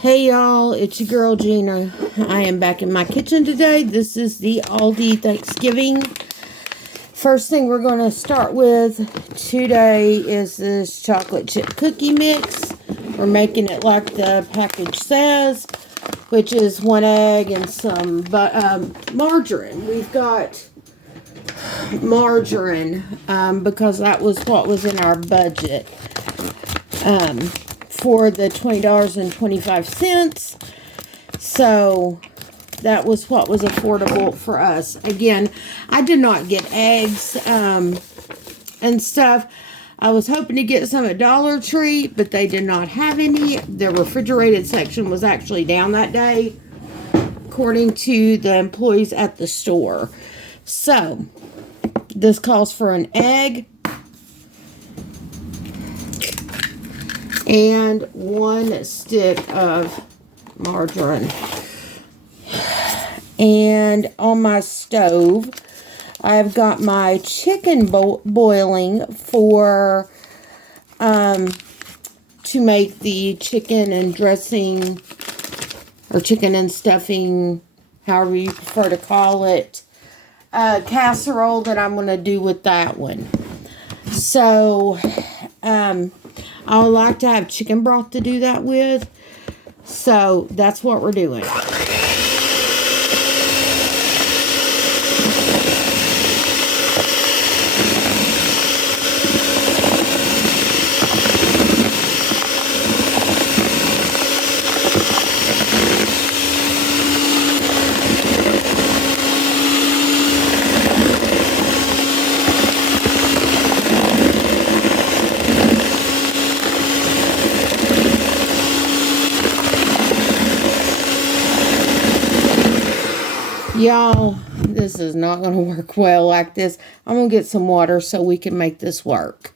Hey y'all, it's your girl Gina. I am back in my kitchen today. This is the Aldi Thanksgiving. First thing we're going to start with today is this chocolate chip cookie mix. We're making it like the package says, which is 1 egg and some margarine. We've got margarine because that was what was in our budget. For the $20.25. So that was what was affordable for us. Again, I did not get eggs and stuff. I was hoping to get some at Dollar Tree, but they did not have any. The refrigerated section was actually down that day, according to the employees at the store. So this calls for an egg and 1 stick of margarine. And on my stove, I've got my chicken boiling for to make the chicken and dressing, or chicken and stuffing, however you prefer to call it, casserole that I'm going to do with that one. So, I would like to have chicken broth to do that with. So that's what we're doing. Y'all, this is not going to work well like this. I'm going to get some water so we can make this work.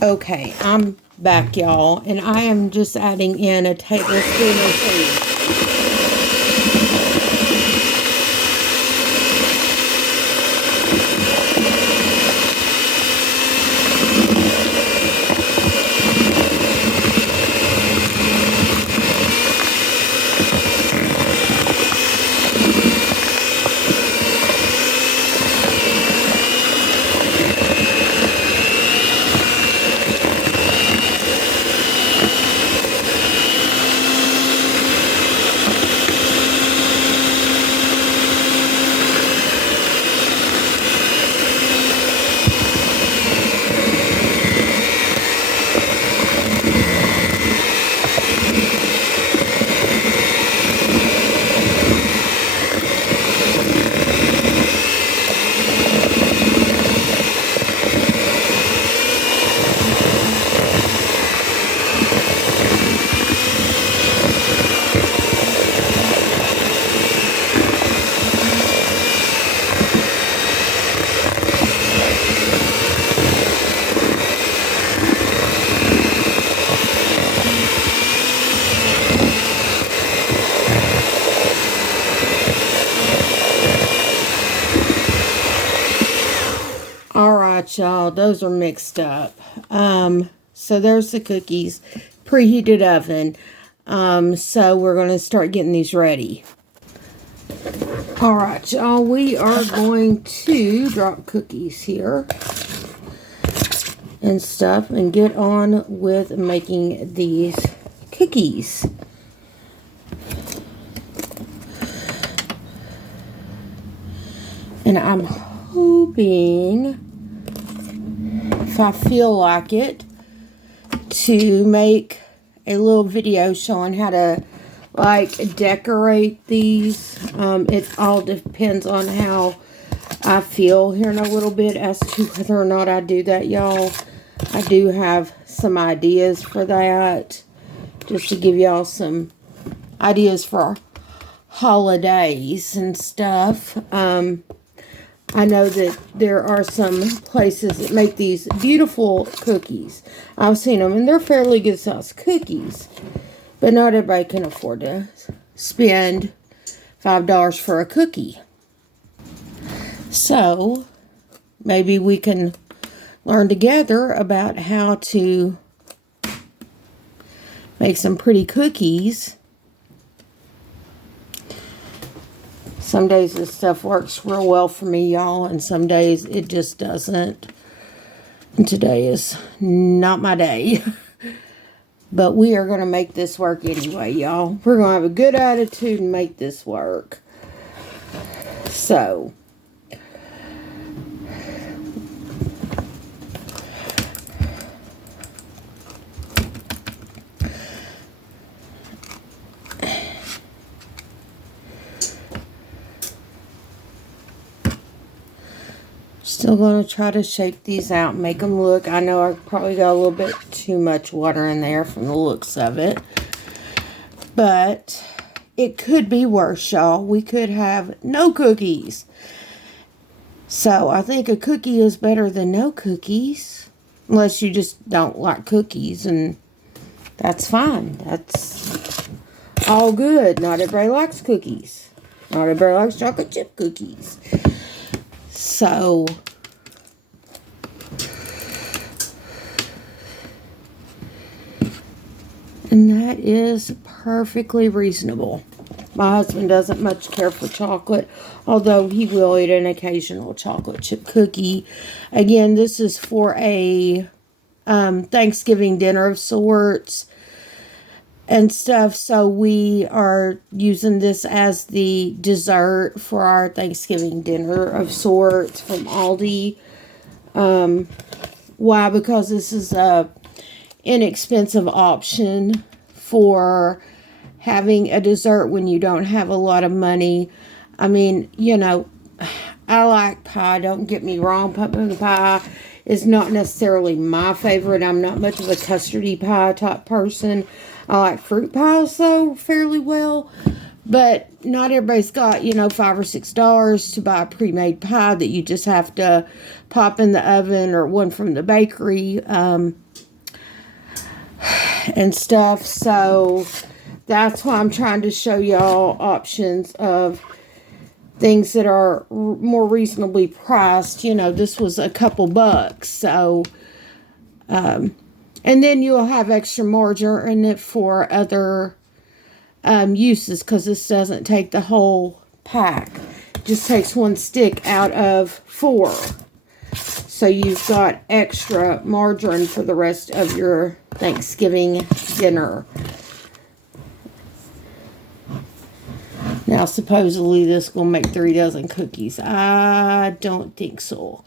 Okay, I'm back, y'all, and I am just adding in a tablespoon of food. Alright, y'all, those are mixed up. So there's the cookies, preheated oven. So we're going to start getting these ready. Alright, y'all, we are going to drop cookies here and stuff and get on with making these cookies. And I'm hoping, if I feel like it, to make a little video showing how to like decorate these. It all depends on how I feel here in a little bit as to whether or not I do that, y'all. I do have some ideas for that, just to give y'all some ideas for holidays and stuff. I know that there are some places that make these beautiful cookies. I've seen them, and they're fairly good sized cookies. But not everybody can afford to spend $5 for a cookie. So, maybe we can learn together about how to make some pretty cookies. Some days this stuff works real well for me, y'all, and some days it just doesn't. And today is not my day. But we are going to make this work anyway, y'all. We're going to have a good attitude and make this work. So, still going to try to shape these out and make them look. I know I probably got a little bit too much water in there from the looks of it. But it could be worse, y'all. We could have no cookies. So I think a cookie is better than no cookies. Unless you just don't like cookies, and that's fine. That's all good. Not everybody likes cookies. Not everybody likes chocolate chip cookies. So, and that is perfectly reasonable. My husband doesn't much care for chocolate, although he will eat an occasional chocolate chip cookie. Again, this is for a Thanksgiving dinner of sorts and stuff, so we are using this as the dessert for our Thanksgiving dinner of sorts from Aldi. Why? Because this is a inexpensive option for having a dessert when you don't have a lot of money. I mean, you know, I like pie, don't get me wrong. Pumpkin pie is not necessarily my favorite. I'm not much of a custardy pie type person. I like fruit pies, though, fairly well. But not everybody's got, you know, $5 or $6 to buy a pre-made pie that you just have to pop in the oven, or one from the bakery and stuff. So that's why I'm trying to show y'all options of things that are more reasonably priced. You know, this was a couple bucks. So, and then you'll have extra margarine in it for other uses, because this doesn't take the whole pack. It just takes one stick out of 4. So you've got extra margarine for the rest of your Thanksgiving dinner. Now, supposedly this will make 3 dozen cookies. I don't think so.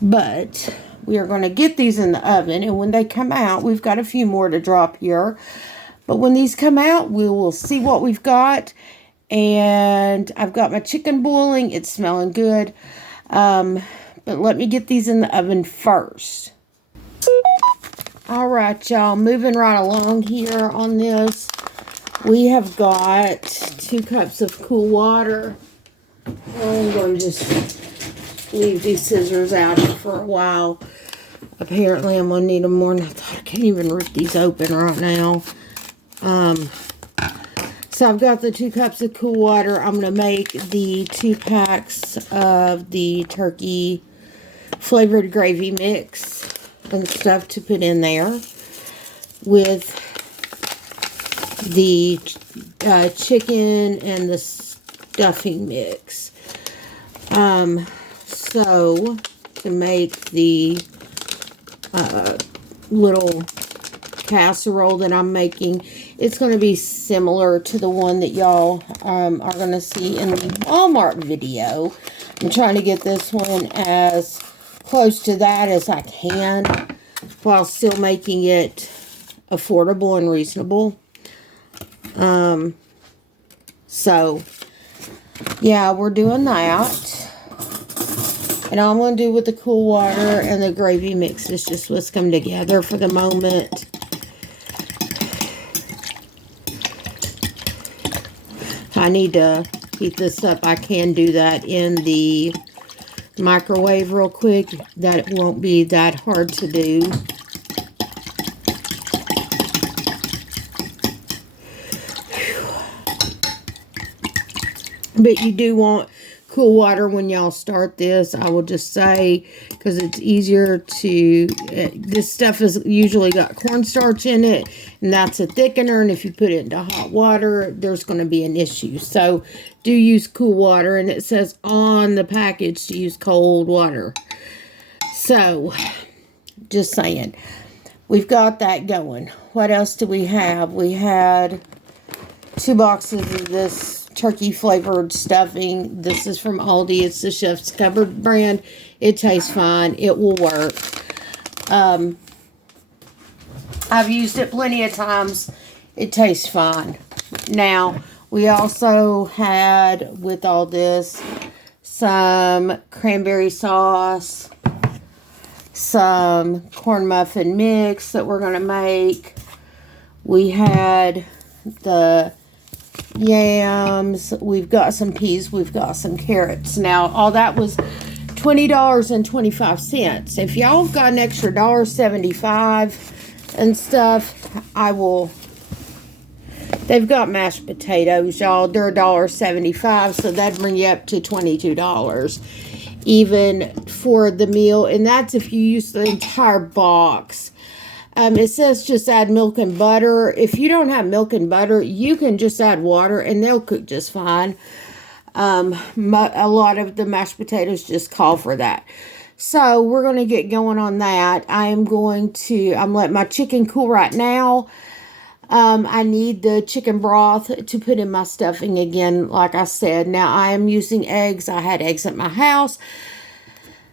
But we are going to get these in the oven, and when they come out, we've got a few more to drop here. But when these come out, we will see what we've got. And I've got my chicken boiling. It's smelling good. But let me get these in the oven first. All right, y'all. Moving right along here on this. We have got 2 cups of cool water. I'm going to just leave these scissors out here for a while. Apparently, I'm going to need them more. And I thought I can't even rip these open right now. So I've got the 2 cups of cool water. I'm going to make the 2 packs of the turkey flavored gravy mix and stuff to put in there with the chicken and the stuffing mix. So to make the little casserole that I'm making, it's going to be similar to the one that y'all are going to see in the Walmart video. I'm trying to get this one as close to that as I can while still making it affordable and reasonable. So yeah, we're doing that. And all I'm going to do with the cool water and the gravy mix is just whisk them together for the moment. If I need to heat this up, I can do that in the microwave real quick. That won't be that hard to do. But you do want cool water when y'all start this. I will just say, because it's easier to, this stuff has usually got cornstarch in it, and that's a thickener, and if you put it into hot water, there's going to be an issue. So do use cool water, and it says on the package to use cold water. So, just saying. We've got that going. What else do we have? We had 2 boxes of this turkey flavored stuffing. This is from Aldi. It's the Chef's Cupboard brand. It tastes fine. It will work. I've used it plenty of times. It tastes fine. Now, we also had, with all this, some cranberry sauce, some corn muffin mix that we're going to make. We had the yams. We've got some peas. We've got some carrots. Now, all that was $20.25. If y'all have got an extra $1.75 and stuff, I will. They've got mashed potatoes, y'all. They're $1.75, so that'd bring you up to $22 even for the meal, and that's if you use the entire box. It says just add milk and butter. If you don't have milk and butter, you can just add water and they'll cook just fine. A lot of the mashed potatoes just call for that. So we're going to get going on that. I'm letting my chicken cool right now. I need the chicken broth to put in my stuffing again, like I said. Now, I am using eggs. I had eggs at my house.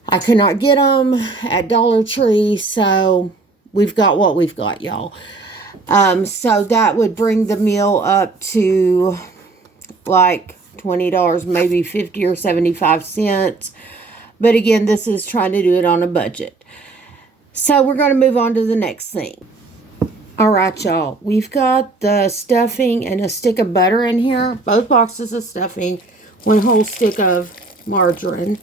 I could not get them at Dollar Tree, so we've got what we've got, y'all. So that would bring the meal up to like $20, maybe 50 or 75 cents. But again, this is trying to do it on a budget. So we're going to move on to the next thing. All right, y'all. We've got the stuffing and a stick of butter in here. Both boxes of stuffing. 1 whole stick of margarine.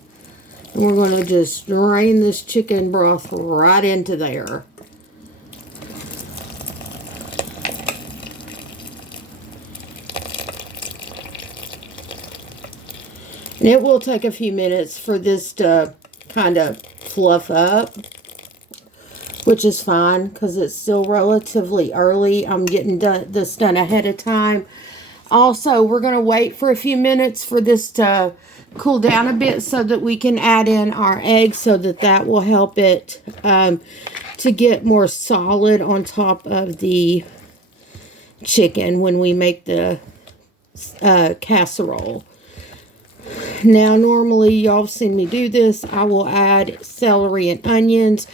And we're going to just drain this chicken broth right into there. And it will take a few minutes for this to kind of fluff up, which is fine because it's still relatively early. I'm getting this done ahead of time. Also, we're going to wait for a few minutes for this to cool down a bit so that we can add in our eggs, so that will help it to get more solid on top of the chicken when we make the casserole. Now, normally, y'all have seen me do this. I will add celery and onions.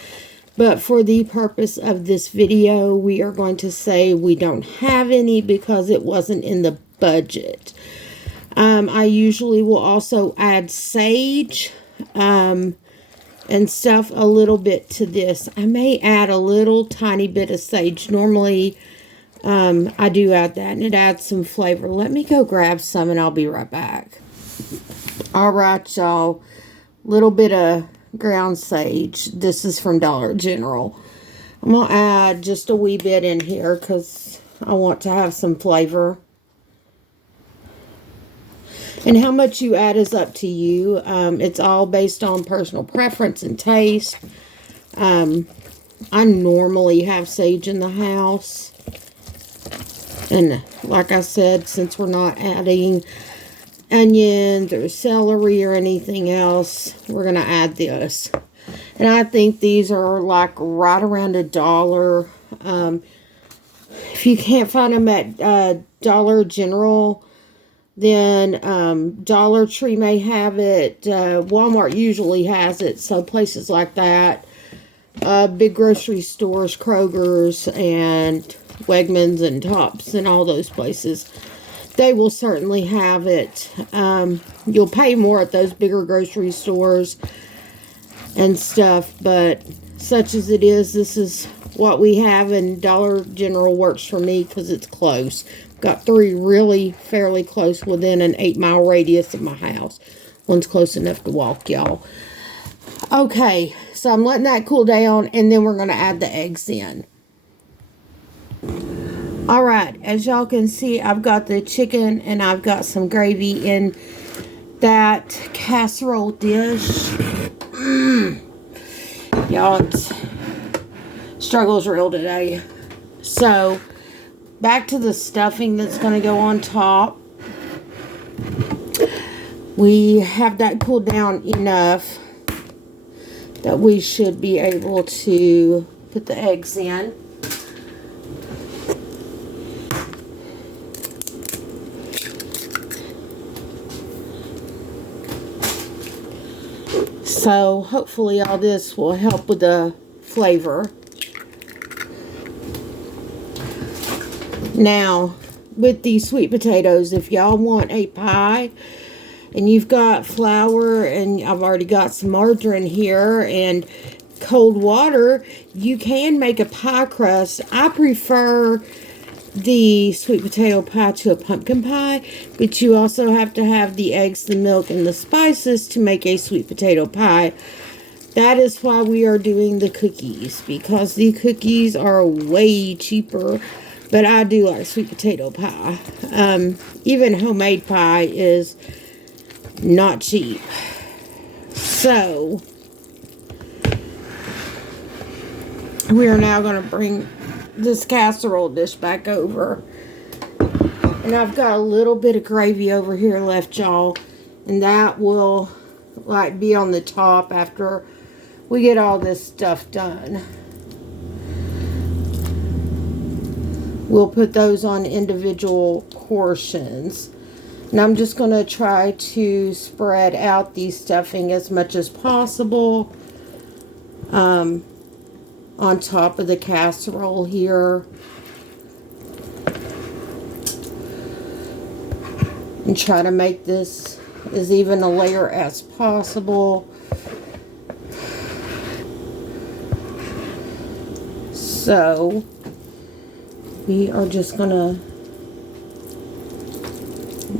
But for the purpose of this video, we are going to say we don't have any because it wasn't in the budget. I usually will also add sage and stuff a little bit to this. I may add a little tiny bit of sage. Normally, I do add that, and it adds some flavor. Let me go grab some, and I'll be right back. All right, y'all. Little bit of ground sage. This is from Dollar General. I'm going to add just a wee bit in here because I want to have some flavor. And how much you add is up to you. It's all based on personal preference and taste. I normally have sage in the house. And like I said, since we're not adding onions or celery or anything else, we're going to add this. And I think these are like right around $1. If you can't find them at Dollar General, then Dollar Tree may have it. Walmart usually has it. So places like that, big grocery stores, Kroger's and Wegmans and Tops and all those places, they will certainly have it. You'll pay more at those bigger grocery stores and stuff, but such as it is, this is what we have, and Dollar General works for me because it's close. Got 3 really fairly close within an 8-mile radius of my house. One's close enough to walk, y'all. Okay, so I'm letting that cool down, and then we're going to add the eggs in. Alright, as y'all can see, I've got the chicken and I've got some gravy in that casserole dish. Y'all, it's struggle's real today. So, back to the stuffing that's going to go on top. We have that cooled down enough that we should be able to put the eggs in. So hopefully all this will help with the flavor. Now, with these sweet potatoes, if y'all want a pie and you've got flour, and I've already got some margarine here and cold water, you can make a pie crust. I prefer the sweet potato pie to a pumpkin pie, but you also have to have the eggs, the milk, and the spices to make a sweet potato pie. That is why we are doing the cookies, because the cookies are way cheaper, but I do like sweet potato pie. Even homemade pie is not cheap. So we are now going to bring this casserole dish back over, and I've got a little bit of gravy over here left, y'all, and that will like be on the top after we get all this stuff done. We'll put those on individual portions. And I'm just going to try to spread out the stuffing as much as possible on top of the casserole here. And try to make this as even a layer as possible. So we are just going to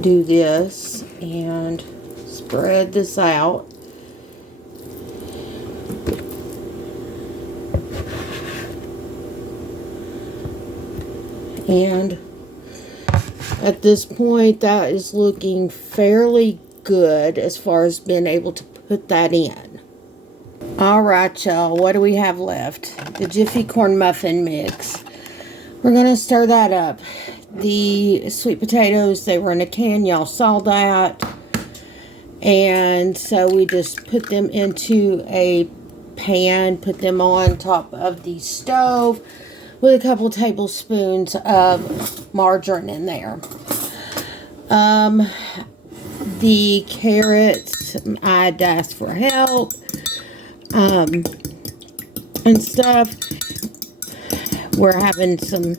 do this and spread this out. And at this point, that is looking fairly good as far as being able to put that in. Alright, y'all, what do we have left? The Jiffy Corn Muffin Mix. We're going to stir that up. The sweet potatoes, they were in a can. Y'all saw that. And so we just put them into a pan, put them on top of the stove with a couple tablespoons of margarine in there. The carrots, I'd asked for help and stuff. We're having some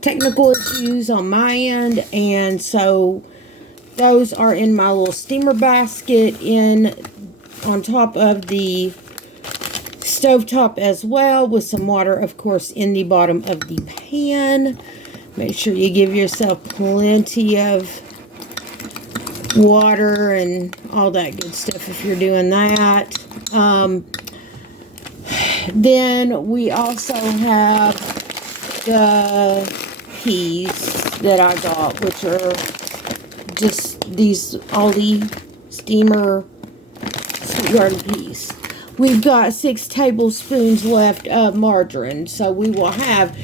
technical issues on my end, and so those are in my little steamer basket on top of the stovetop as well, with some water, of course, in the bottom of the pan. Make sure you give yourself plenty of water and all that good stuff if you're doing that. Then we also have the peas that I got, which are just these Aldi steamer sweet garden peas. We've got 6 tablespoons left of margarine, so we will have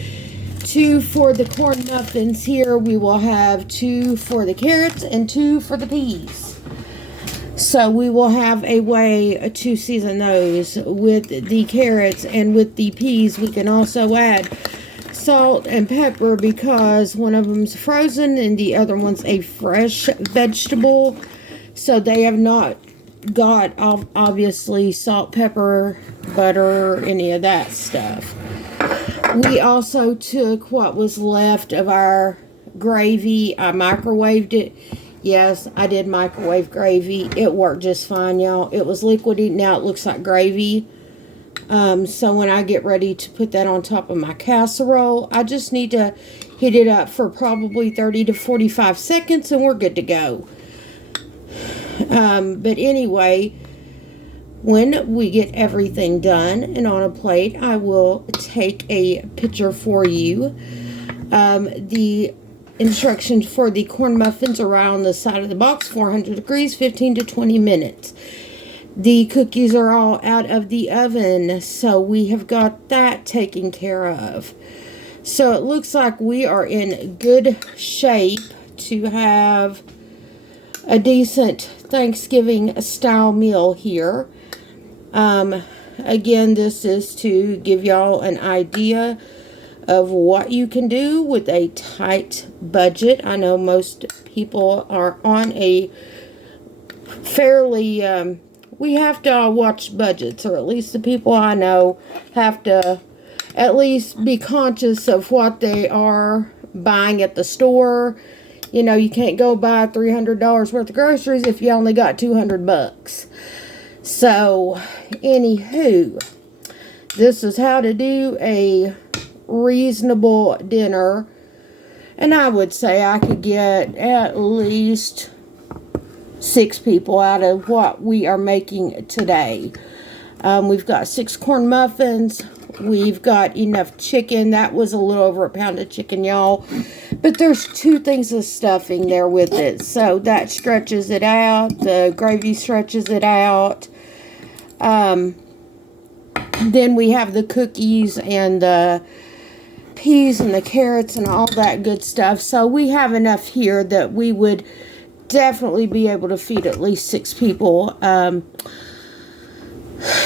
2 for the corn muffins here. We will have 2 for the carrots and 2 for the peas. So we will have a way to season those with the carrots, and with the peas we can also add salt and pepper, because one of them's frozen and the other one's a fresh vegetable, so they have not got obviously salt, pepper, butter, any of that stuff. We also took what was left of our gravy. I microwaved it. Yes, I did microwave gravy. It worked just fine, y'all. It was liquidy. Now it looks like gravy. So when I get ready to put that on top of my casserole, I just need to heat it up for probably 30 to 45 seconds and we're good to go. But anyway, when we get everything done and on a plate, I will take a picture for you. The instructions for the corn muffins are on the side of the box. 400 degrees, 15 to 20 minutes. The cookies are all out of the oven, so we have got that taken care of. So it looks like we are in good shape to have a decent Thanksgiving style meal here. Again, this is to give y'all an idea of what you can do with a tight budget. I know most people are on a fairly, we have to watch budgets, or at least the people I know have to at least be conscious of what they are buying at the store. You know, you can't go buy $300 worth of groceries if you only got $200. So, anywho, this is how to do a reasonable dinner. And I would say I could get at least 6 people out of what we are making today. We've got 6 corn muffins. We've got enough chicken. That was a little over a pound of chicken, y'all. But there's 2 things of stuffing there with it. So that stretches it out. The gravy stretches it out. Then we have the cookies and the peas and the carrots and all that good stuff. So we have enough here that we would definitely be able to feed at least 6 people.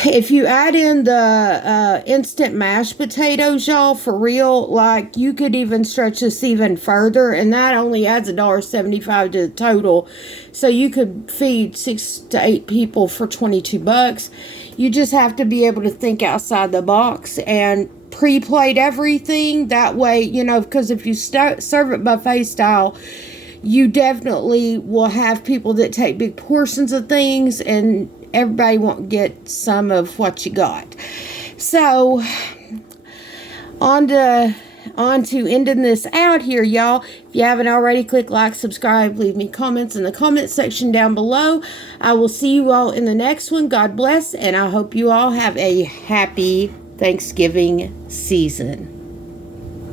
If you add in the instant mashed potatoes, y'all, for real, like, you could even stretch this even further, and that only adds $1.75 to the total. So you could feed 6 to 8 people for $22. You just have to be able to think outside the box and pre-plate everything. That way, you know, because if you serve it buffet style, you definitely will have people that take big portions of things, and everybody won't get some of what you got. So, on to ending this out here, y'all. If you haven't already, click like, subscribe, leave me comments in the comment section down below. I will see you all in the next one. God bless, and I hope you all have a happy Thanksgiving season.